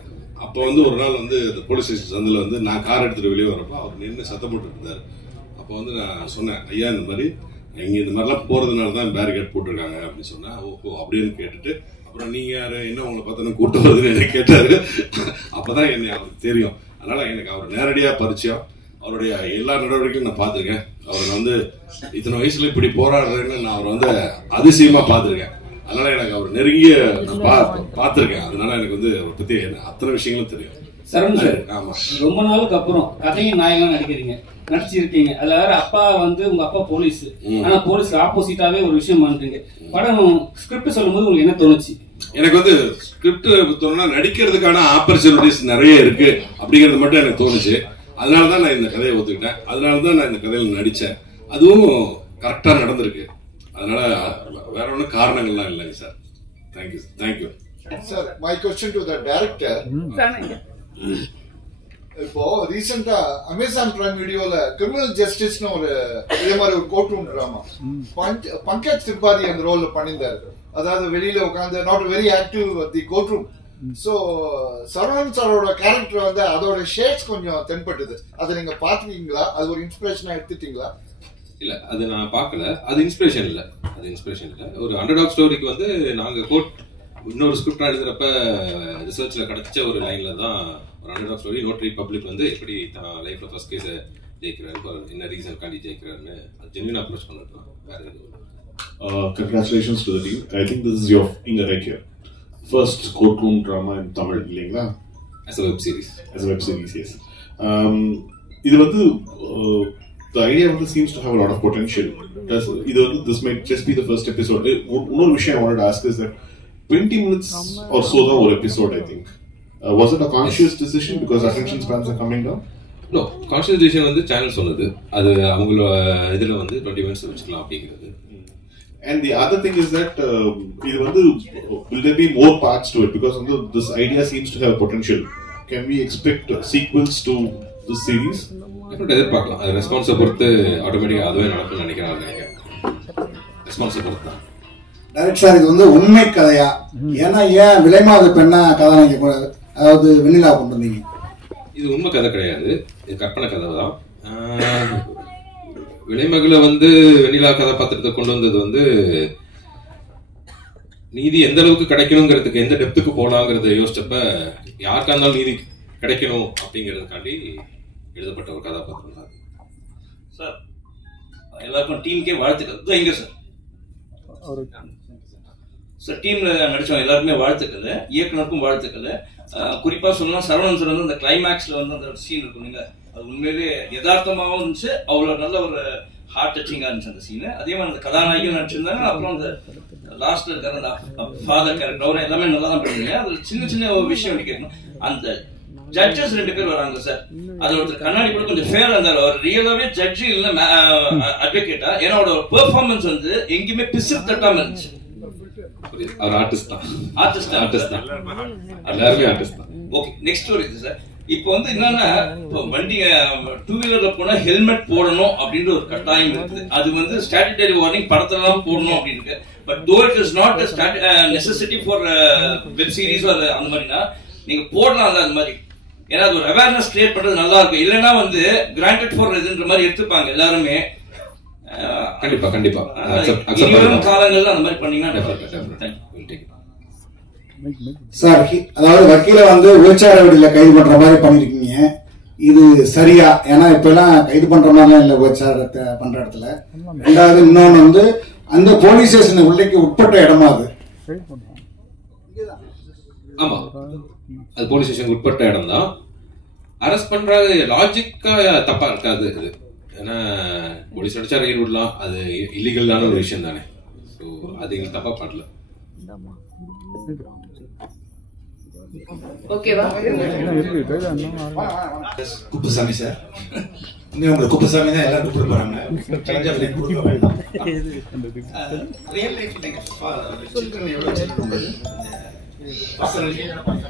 அப்போ வந்து ஒரு நாள் வந்து இந்த போலீஸ் ஸ்டேஷன் சந்தில வந்து நான் கார் எடுத்துட்டு வெளியே வரப்போ அவர் நின்று சத்தம் போட்டு இருந்தாரு. அப்போ வந்து நான் சொன்னேன், ஐயா இந்த மாதிரி இங்க இந்த மாதிரிலாம் போறதுனால தான் பேரிகார்டு போட்டிருக்காங்க அப்படின்னு சொன்னா, ஓஹோ அப்படின்னு கேட்டுட்டு அப்புறம் நீங்க யாரு, என்ன உங்களை பார்த்தா கூட்டு வருதுன்னு என்ன கேட்டாரு. அப்பதான் என்ன அவருக்கு தெரியும். அதனால எனக்கு அவர் நேரடியா பரிச்சயம். அவருடைய எல்லா நடவடிக்கையும் நான் பார்த்திருக்கேன். அவர் வந்து இத்தனை வயசுல இப்படி போராடுறேன்னு நான் அவர் வந்து அதிசயமா பார்த்திருக்கேன். அதனால எனக்கு அவர் நெருங்கிய பார்த்திருக்கேன். அதனால எனக்கு வந்து அவரை பத்தி அத்தனை விஷயங்களும் தெரியும். சரண் சார், ஆமா, ரொம்ப நாளுக்கு அப்புறம் கதையும் நாயகம் நடிக்கிறீங்க, நடிச்சிருக்கீங்க. அதுல வேற அப்பா வந்து உங்க அப்பா போலீஸ், ஆனா போலீஸ் ஆப்போசிட்டாவே ஒரு விஷயம் பண்றீங்க. படம் ஸ்கிரிப்ட் சொல்லும் போது உங்களுக்கு என்ன தோணுச்சு? எனக்கு வந்து ஸ்கிரிப்ட் தோணுனா நடிக்கிறதுக்கான ஆப்பர்ச்சுனிட்டிஸ் நிறைய இருக்கு அப்படிங்கிறது மட்டும் எனக்கு தோணுச்சு. அதனாலதான் நான் இந்த கதையை ஒத்துக்கிட்டேன். அதனாலதான் நான் இந்த கதையில நடிச்சேன். அதுவும் கரெக்டா நடந்திருக்கு. அதனால வேற ஒன்றும் காரணங்கள்லாம் இல்லைங்க sir. Thank you. Sir, my question to the director. இப்போ ரீசெண்டா அமேசான் பிரைம் வீடியோல கிரிமினல் ஜஸ்டிஸ்னு ஒரு இதே மாதிரி ஒரு court room drama Pankaj Tripathi அந்த ரோல்ல பண்ணியிருந்தாரு. அதாவது வெளியில உட்காந்து not very active the court room. So Saravanan சாரோட கேரக்டர் வந்து அதோட ஷேட்ஸ் கொஞ்சம் தென்பட்டுது. அதை நீங்க பாத்துக்கீங்களா? அது ஒரு இன்ஸ்பிரேஷனா எடுத்துட்டீங்களா? இல்ல, அது நான் பார்க்கல. அது இன்ஸ்பிரேஷன் இல்ல. ஒரு அண்டர்டாக் ஸ்டோரிக்கு வந்து நாங்க கோட் இன்னொரு ஸ்கிரிப்ட் எழுதுறப்ப ரிசர்ச்ல கிடைச்ச ஒரு லைன்ல தான் ஒரு அண்டர்டாக் ஸ்டோரி. நோட்டரி பப்ளிக் வந்து எப்படி தான் லைஃப்ல ஃபர்ஸ்ட் கேஸ் ஜெயிக்கிறாரு, என்ன ரீசன் காண்டி ஜெயிக்கிறாருன்னு ஜென்யூன் அப்ரோச் பண்ணிருக்கோம். வேற எதுவும். Congratulations to the team. I think this is your Inga right here. First courtroom drama in Tamil, இல்லைங்களா? As a web series. Yes. இது வந்து the idea of seems to have a lot of potential. This might just be the first episode. Another விஷயம் I wanted to ask is that 20 minutes or so தான் ஒரு episode, I think. Was it a conscious decision because attention spans are coming down? No, conscious decision வந்து channel சொன்னது. அது அவங்களோட இதுல வந்து 20 minutes வச்சுக்கலாம் அப்படிங்கிறது. And the other thing is that இது வந்து will there be more parts to it because this idea seems to have potential. Can we expect sequels to this series? எதிர்பார்க்கலாம். அது ரெஸ்பான்ஸை பொறுத்து ஆட்டோமேட்டிக்கா அதுவே நடக்கும்னு நினைக்கிறேன். ரெஸ்பான்ஸை பொறுத்து தான். டைரக்ட் சார், இது வந்து உண்மை கதையா? ஏன்னா ஏன் விலைமாத பெண்ணா கதாநாயகி அதாவது வெண்ணிலா கொண்டு வந்தீங்க? இது உண்மை கதை கிடையாது, இது கற்பனை கதை தான். விலைமகளை வந்து வெண்ணிலா கதாபாத்திரத்தை கொண்டு வந்தது வந்து நீதி எந்த அளவுக்கு கிடைக்கணுங்கிறதுக்கு எந்த டெப்த்துக்கு போலாங்கிறத யோசிச்சப்ப யாருக்கா இருந்தாலும் நீதி கிடைக்கணும் அப்படிங்கிறதுக்காண்டி எழுதப்பட்ட ஒரு கதாபாத்திரம் தான் சார். எல்லாருக்கும் டீமுக்கே வாழ்த்துக்கள். எங்க சார் டீம்ல நடிச்சவங்க எல்லாருக்குமே வாழ்த்துக்கள், இயக்குனருக்கும் வாழ்த்துக்கள். குறிப்பா சொல்லணும், சரவணன் சார் வந்து அந்த கிளைமேக்ஸ்ல வந்து அந்த சீன் இருக்குங்க, அது உண்மையிலேயே யதார்த்தமாகவும் இருந்துச்சு, அவ்வளோ நல்ல ஒரு ஹார்ட் டச்சிங்கா இருந்துச்சு அந்த சீனு. அதே மாதிரி அந்த கதாநாயகியும் நடிச்சிருந்தாங்க. அப்புறம் அந்த லாஸ்ட்ல இருக்கிற அந்த ஃபாதர் கேரக்டர் அவரை எல்லாமே நல்லா தான் பண்ணிருந்தீங்க. அது சின்ன சின்ன ஒரு விஷயம் கேட்கணும். அந்த ஜட்ஜஸ் 2 பேர் வராங்க சார். அது ஒருத்தர் கண்ணாடி கூட கொஞ்சம் ஃபேரா இருந்தாரு, அவர் ரியலாவே ஜட்ஜு இல்ல அட்வொகேட்டா. ஏன்னா அவரோட பெர்ஃபார்மன்ஸ் வந்து எங்கேயுமே பிசிறு தட்டாம இருந்துச்சு. அவர் ஆர்டிஸ்ட் தான். எல்லாருமே ஆர்டிஸ்ட் தான். ஓகே, நெக்ஸ்ட் ஒரு இது சார். இப்போ வந்து என்னன்னா, வண்டி 2 வீலர்ல போனா ஹெல்மெட் போடணும் அப்படின்ற ஒரு கட்டாயம் இருக்குது. அது வந்து ஸ்டாட்யூட்டரி வார்னிங் படத்துல தான் போடணும் அப்படின்னு இருக்கு. But though it is not necessity for web series அந்த மாதிரினா நீங்க போடலாம்ல அந்த மாதிரி. ஏன்னா அது ஒரு அவேர்னஸ் கிரியேட் பண்றது நல்லா இருக்கும். இல்லைன்னா வந்து கிராண்டட் ஃபார் இதுன்ற மாதிரி எடுத்துப்பாங்க எல்லாருமே. கண்டிப்பா காலங்கள்ல அந்த மாதிரி பண்ணீங்கன்னா சார். அதாவது வக்கீல வந்து விபச்சார வீடுல கைது பண்ற மாதிரி பண்ணிருக்கீங்க, இது சரியா? ஏன்னா இப்ப எல்லாம் கைது பண்ற மாதிரிலாம் இல்ல விபச்சாரத்தை பண்ற இடத்துல. ரெண்டாவது இன்னொன்னு வந்து அந்த போலீஸ் ஸ்டேஷன் உள்ளைக்கு உட்பட்ட இடமா அது? ஆமா, அது போலீஸ் ஸ்டேஷனுக்கு உட்பட்ட இடம் தான். அரெஸ்ட் பண்றது லாஜிக்கா தப்பா இருக்காது. இது ஏன்னா போலீஸ் அடிச்சா ரைடு விடலாம், அது இல்லீகலான ஒரு விஷயம் தானே. ஸோ அது எங்களுக்கு தப்பா பண்ணல. ஓகேவா? குப்புசாமி சார், உங்களுக்கு குப்புசாமி தான் எல்லாரும் கூப்பிட போறாங்க. ரியல் லைஃப்ல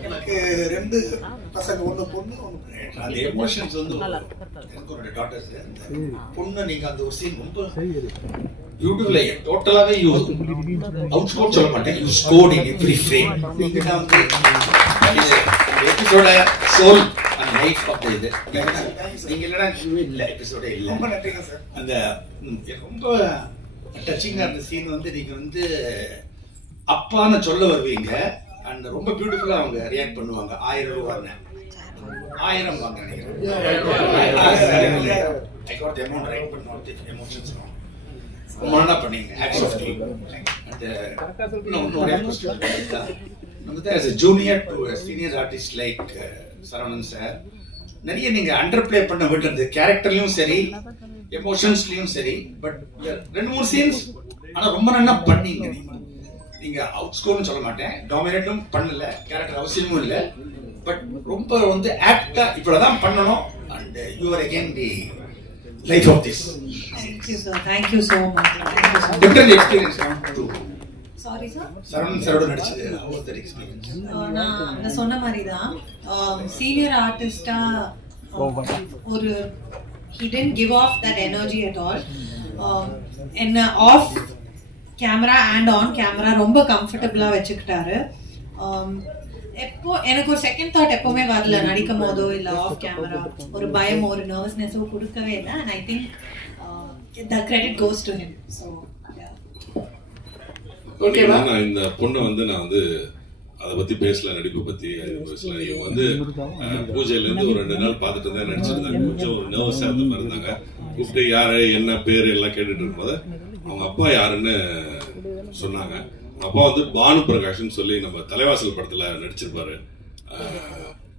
எனக்கு 2 பசங்க, 1 பொண்ணு 1 பையன். அந்த எமோஷன்ஸ் வந்து எனக்கு ஒரு டாட்டர்ஸ். அந்த பொண்ணு நீங்க அந்த ஒரு சீன் ரொம்ப பியூட்டிஃபுல்லா டோட்டலாவே யூ அவுட் ஸ்கோர் சொல்ல மாட்டேன், you scored in every frame. நீங்க தான் வந்து எபிசோட சோல் அண்ட் லைஃப் ஆஃப் இது நீங்க இல்லைன்னா இல்ல எபிசோட இல்ல. ரொம்ப நன்றிங்க சார். அந்த ரொம்ப டச்சிங்கா இருந்த சீன் வந்து நீங்க வந்து அப்பான்னு சொல்ல வருவீங்க அண்ட் ரொம்ப பியூட்டிஃபுல்லா அவங்க ரியாக்ட் பண்ணுவாங்க. 1000 ரூபான்னு 1000 வாங்க நினைக்கிறேன். I got the amount right but not the emotions wrong. ரொம்ப நல்லா பண்ணீங்க. Hats off to you. And இன்னொரு ரெக்வெஸ்ட் வந்து as a junior to a senior artist like Saravanan sir, நிறைய நீங்க அண்டர் பிளே பண்ண விட்டு கேரக்டர்லயும் சரி எமோஷன்ஸ்லயும் சரி. பட் 2-3 சீன்ஸ் ஆனா ரொம்ப நல்லா பண்ணீங்க. நீங்க அவுட் ஸ்கோர்னு சொல்ல மாட்டேன், டாமினேட்டும் பண்ணல, கேரக்டர் அவசியமும் இல்ல. பட் ரொம்ப வந்து ஆக்டா இப்படிதான் பண்ணணும். And you are again the life of this. Thank you sir, thank you so much. Different experience to சாரி சார். சரவணன் சாரோட நடிச்சது how was that experience? நான் சொன்ன மாதிரி தான் சீனியர் ஆர்டிஸ்டா ஒரு he didn't give off that energy at all. என்ன off camera and on camera ரொம்ப கம்ஃபர்டபுளா வச்சுக்கிட்டாரு. எப்போ எனக்கு ஒரு செகண்ட் தாட் எப்பவுமே வரல நடிக்கும் போதோ இல்ல ஆஃப் கேமரா ஒரு பயம் ஒரு நர்வஸ்னஸோ கொடுக்கவே இல்லை. And I think the credit goes to him. So yeah. ஓகேவா? நான் இந்த பொண்ணை வந்து நான் வந்து அதை பத்தி பேசல, நடிப்பு பத்தி பேசல. இவங்க வந்து பூஜையில இருந்து ஒரு 2 நாள் பார்த்துட்டு தான் நடிச்சிருந்தாங்க. கொஞ்சம் ஒரு நர்வஸா இருந்த மாதிரி இருந்தாங்க. கூப்பிட்டு யாரு என்ன பேரு எல்லாம் கேட்டுட்டு இருக்கும்போது அவங்க அப்பா யாருன்னு சொன்னாங்க. அப்பா வந்து பானு பிரகாஷ்னு சொல்லி நம்ம தலைவாசல் படத்துல நடிச்சிருப்பாரு.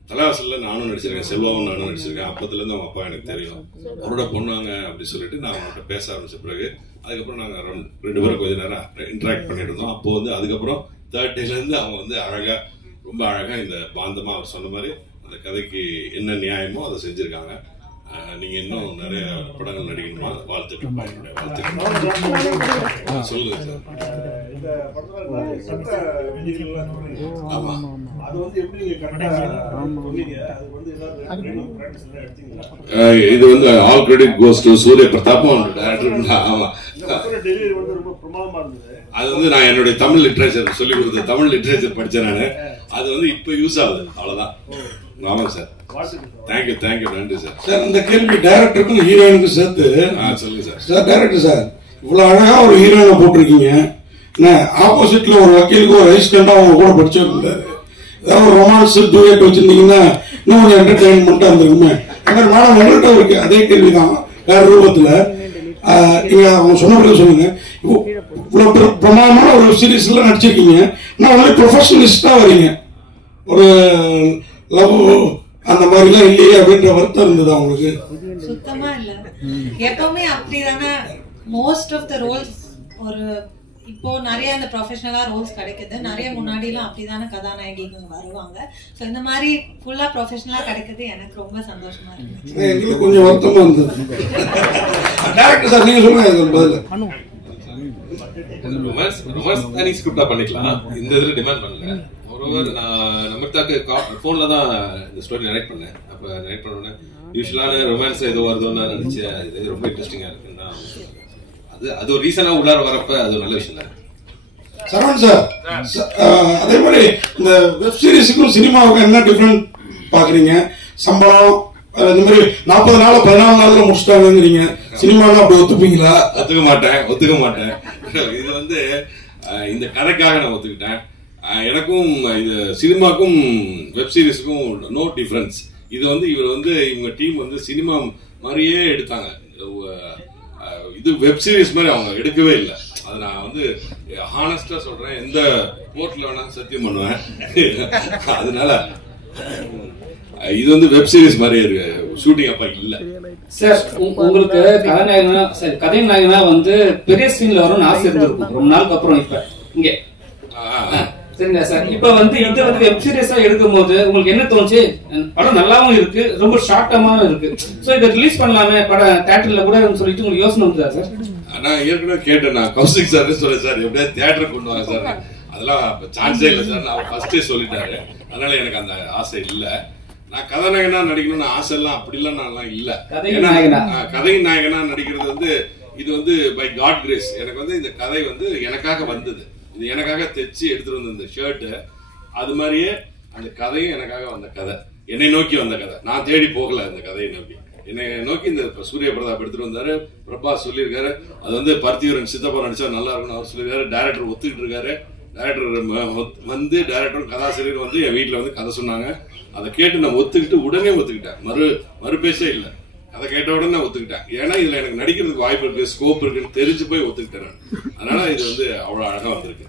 தலைவாசல்ல நானும் நடிச்சிருக்கேன், செல்வாவும் நானும் நடிச்சிருக்கேன். அப்பத்துல இருந்து அவங்க அப்பா எனக்கு தெரியும். அவரோட பொண்ணாங்க அப்படி சொல்லிட்டு நான் அவங்கள்ட்ட பேச ஆரம்பிச்ச பிறகு அதுக்கப்புறம் நாங்க 2 பேரும் கொஞ்ச நேரம் இன்டராக்ட் பண்ணிட்டு இருந்தோம். அப்போ வந்து அதுக்கப்புறம் 3rd டேல இருந்து அவங்க வந்து அழகா, ரொம்ப அழகா இந்த பாந்தமா அவர் சொன்ன மாதிரி அந்த கதைக்கு என்ன நியாயமோ அதை செஞ்சிருக்காங்க. நீங்க இன்னும் நிறைய படங்கள் நடிக்கணுமா? வாழ்த்துக்கள். சொல்லுங்க சார். ஆமா, இது வந்து ஆல் கிரெடிட் கோஸ் டு சூரிய பிரதாப்பும் டைரக்டர். ஆமா, அது வந்து நான் என்னுடைய தமிழ் லிட்ரேச்சர் சொல்லி கொடுத்த தமிழ் லிட்ரேச்சர் படிச்சேன் நானு. அது வந்து இப்ப யூஸ் ஆகுது, அவ்வளவுதான். ஆமாங்க சார். தேங்க்யூ தேங்க்யூ, நன்றி சார். சார் இந்த கேள்வி டைரக்டருக்கும் ஹீரோயினுக்கும் சேர்த்து சொல்லுங்க சார். சார் டைரக்டர் சார், இவ்வளவு அழகா ஒரு ஹீரோயினை போட்டிருக்கீங்க. ஆப்போசிட்ல ஒரு வக்கீலுக்கு ஒரு அசிஸ்டண்டா அவங்க கூட படிச்சிருந்தாரு. ஏதாவது ஒரு ரொமான்ஸ் டூயட் வச்சிருந்தீங்கன்னா இன்னும் கொஞ்சம் என்டர்டைன்மெண்டா இருந்திருக்குமே. மேடம் உங்கள்கிட்ட இருக்கு அதே கேள்விதான் வேற ரூபத்துல. நீங்க அவங்க சொன்ன பிறகு சொல்லுங்க, இவ்வளவு பிரமாதமான ஒரு வெப் சீரிஸ்ல நடிச்சிருக்கீங்க. நான் வந்து ப்ரொஃபஷனலிஸ்டா வரீங்க, ஒரு லவ் அந்த மாதிரி எல்லாம் இல்லையே அப்படின்ற வருத்தம் இருந்தது அவங்களுக்கு? சுத்தமா இல்ல, எப்பவுமே அப்படிதானே. மோஸ்ட் ஆஃப் த ரோல்ஸ் ஒரு இப்போ நிறைய இந்த ப்ரொஃபஷனலா ரோல்ஸ் கிடைக்குது. நிறைய முன்னாடி எல்லாம் அப்படிதானே கதாநாயகிகள் வருவாங்க. சோ இந்த மாதிரி ஃபுல்லா ப்ரொஃபஷனலா கிடைக்குது எனக்கு ரொம்ப சந்தோஷமா இருக்கு. எங்களுக்கு கொஞ்சம் வருத்தமா இருந்தது. டைரக்டர் சார் நீங்க சொல்லுங்க பதில். ரொமான்ஸ் ஸ்கிரிப்டா பண்ணிக்கலாம், இந்த இதுல டிமாண்ட் பண்ணல. ஒருவர் நான் நமக்காக போன்ல தான் இந்த ஸ்டோரி நரேட் பண்ணேன். அப்ப நரேட் பண்ண உடனே யூஸ்வலான ரொமான்ஸ் ஏதோ வருதோன்னு நினைச்சேன். இது ரொம்ப இன்ட்ரெஸ்டிங்கா இருக்குன்னா அது ஒரு ரீசனா உள்ளார வரப்ப அது நல்ல விஷயம் தான். சரவணன் சார், அதே மாதிரி இந்த வெப் சீரிஸுக்கும் சினிமாவுக்கும் என்ன டிஃபரெண்ட் பாக்குறீங்க? சம்பளம் இந்த மாதிரி 40 நாள் 14 நாள்ல முடிச்சிட்டாங்கிறீங்க. சினிமாலாம் அப்படி ஒத்துப்பீங்களா? ஒத்துக்க மாட்டேன். இது வந்து இந்த கதைக்காக நான் ஒத்துக்கிட்டேன். எனக்கும் இது சினிமாக்கும் வெப் சீரிஸுக்கும் நோ டிஃபரன்ஸ். இது வந்து இவர் வந்து இவங்க டீம் வந்து சினிமா மாதிரியே எடுத்தாங்க. இது வெப் சீரிஸ் மாதிரி அவங்க எடுக்கவே இல்லை. அது நான் வந்து ஹானஸ்டா சொல்றேன், எந்த கோர்ட்ல வேணா சத்தியம் பண்ணுவேன். அதனால இது வந்து வெப் சீரிஸ் மாதிரி இருக்கு, ஷூட்டிங் அப்ப இல்ல. சார் உங்களுக்கு கதாநாயகனா வந்து பெரிய ஸ்கிரீன்ல வரும்னு ஆசை இருந்திருக்கும் ரொம்ப நாளுக்கு அப்புறம். இப்ப இங்க சரிங்களா சார், இப்ப வந்து இது வந்து வெப் சீரிஸா எடுக்கும் போது உங்களுக்கு என்ன தோணுச்சு? படம் நல்லாவும் இருக்கு, ரொம்ப ஷார்ட்டமாவும் இருக்கு. சோ இதை ரிலீஸ் பண்ணலாமே படம் தியேட்டர்ல கூட சொல்லிட்டு உங்களுக்கு யோசனை வந்தா சார்? நான் ஏற்கனவே கேட்டேன், நான் கௌசிக் சார் சொல்றேன் சார் எப்படியா தியேட்டர் கொண்டு வாங்க சார். அதெல்லாம் சான்ஸே இல்லை சார், நான் ஃபர்ஸ்டே சொல்லிட்டாரு. அதனால எனக்கு அந்த ஆசை இல்ல. நான் கதாநாயகனா நடிக்கணும்னு ஆசை எல்லாம் அப்படிலாம் நான் இல்ல. கதை நாயகனா நடிக்கிறது வந்து இது வந்து பை காட் கிரேஸ். எனக்கு வந்து இந்த கதை வந்து எனக்காக வந்தது. இது எனக்காக தைச்சு எடுத்துட்டு வந்த இந்த ஷர்ட், அது மாதிரியே அந்த கதையும் எனக்காக வந்த கதை, என்னை நோக்கி வந்த கதை. நான் தேடி போகல இந்த கதையை நோக்கி, என்னை நோக்கி இந்த சூரிய பிரதாப் எடுத்துட்டு வந்தாரு. பிரபாஸ் சொல்லியிருக்காரு அது வந்து பர்த்தியூரன் சித்தப்பா நடிச்சா நல்லா இருக்கும்னு அவர் சொல்லியிருக்காரு. டைரக்டர் ஒத்துக்கிட்டு இருக்காரு. டைரக்டர் வந்து டைரக்டரும் கதாசிரியர் வந்து என் வீட்டுல வந்து கதை சொன்னாங்க. அதை கேட்டு நான் உடனே ஒத்துக்கிட்டேன். மறுபேச்சே இல்லை. அதை கேட்ட உடனே நான் ஒத்துக்கிட்டேன். ஏன்னா இதுல எனக்கு நடிக்கிறதுக்கு வாய்ப்பு இருக்கு, ஸ்கோப் இருக்குன்னு தெரிஞ்சு போய் ஒத்துக்கிட்டேன். அதனால இது வந்து அவ்வளவு அழகா வந்திருக்கு.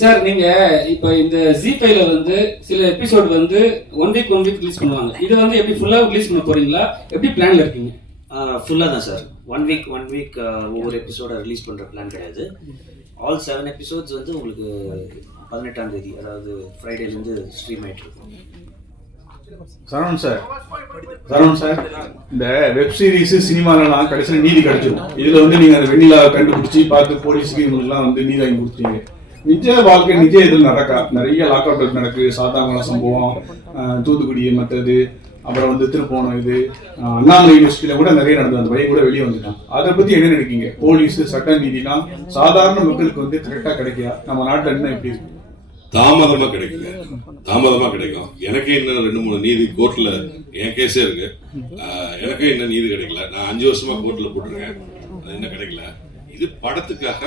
சார் நீங்க இப்ப இந்த ஜி5ல வந்து சில எபிசோட் வந்து ஒன் வீக் ரிலீஸ் பண்ணுவாங்க. இது வந்து எப்படி ஃபுல்லா ரிலீஸ் பண்ண போறீங்களா? எப்படி பிளான்ல இருக்கீங்க? ஃபுல்லா தான் சார். ஒன் வீக் ஒவ்வொரு எபிசோட ரிலீஸ் பண்ற பிளான் கிடையாது. ஆல் 7 எபிசோட்ஸ் வந்து உங்களுக்கு 18ஆம் தேதி, அதாவது ஃப்ரைடேல இருந்து ஸ்ட்ரீம் ஆயிட்டு இருக்கும். சரவணன் சார், இந்த வெப் சீரிஸ் சினிமாலாம் கடைசியில் நீதி கிடைச்சிடும். இதுல வந்து நீங்க அந்த வெண்ணிலா கண்டுபிடிச்சி பார்த்து போலீஸுக்கு இவங்கெல்லாம் வந்து நீதி வாங்கி கொடுத்தீங்க. நிஜ வாழ்க்கை நிஜ இதில் நடக்கா நிறைய லாக்அப் நடக்கு. சாத்தாங்குளம் சம்பவம், தூத்துக்குடி மற்றது, அப்புறம் வந்து திருப்போணம், இது அண்ணாமலை யூனிவர்சிட்டியில கூட நிறைய நடந்தது. அந்த பையன் கூட வெளியே வந்துட்டான். அதை பத்தி என்ன நினைக்கீங்க? போலீஸ் சட்ட நீதிலாம் சாதாரண மக்களுக்கு வந்து கரெக்டா கிடைக்கா? நம்ம நாட்டுல என்ன எப்படி இருக்கு? தாமதமா கிடைக்குங்க, தாமதமா கிடைக்கும். எனக்கே இன்னும் 2-3 நீதி கோர்ட்ல என் கேஸே இருக்கு. எனக்கே இன்னும் நீதி கிடைக்கல. நான் 5 வருஷமா கோர்ட்ல போட்டிருக்கேன், அது இன்னும் கிடைக்கல. இது படத்துக்காக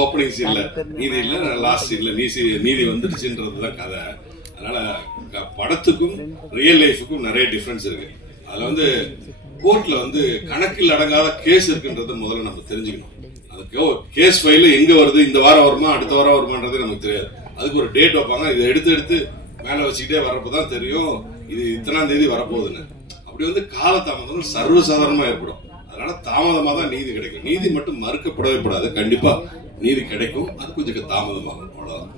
ஓப்பனிங் சீன்ல நீதி இல்ல, லாஸ்ட் சீன்ல நீதி வந்துடுச்சுன்றதுதான் கதை. அதனால படத்துக்கும் ரியல் லைஃபுக்கும் நிறைய டிஃபரன்ஸ் இருக்கு. அதுல வந்து கோர்ட்ல வந்து கணக்கில் அடங்காத கேஸ் இருக்குன்றத முதல்ல நம்ம தெரிஞ்சுக்கணும். அதுக்கு கேஸ் ஃபைல் எங்க வருது, இந்த வாரம் வருமா அடுத்த வாரம் வருமானது நமக்கு தெரியாது. அதுக்கு ஒரு டேட் வைப்பாங்க, இதை எடுத்து மேல வச்சுக்கிட்டே வர்றப்பதான் தெரியும் இது இத்தனாம் தேதி வரப்போகுதுன்னு. அப்படி வந்து காலதாமதம் சர்வசாதாரணமா ஏற்படும். அதனால தாமதமா தான் நீதி கிடைக்கும். நீதி மட்டும் மறுக்கப்படவே கூடாது. கண்டிப்பா நீதி கிடைக்கும், அது கொஞ்சம் தாமதமாகும், அவ்வளவுதான்.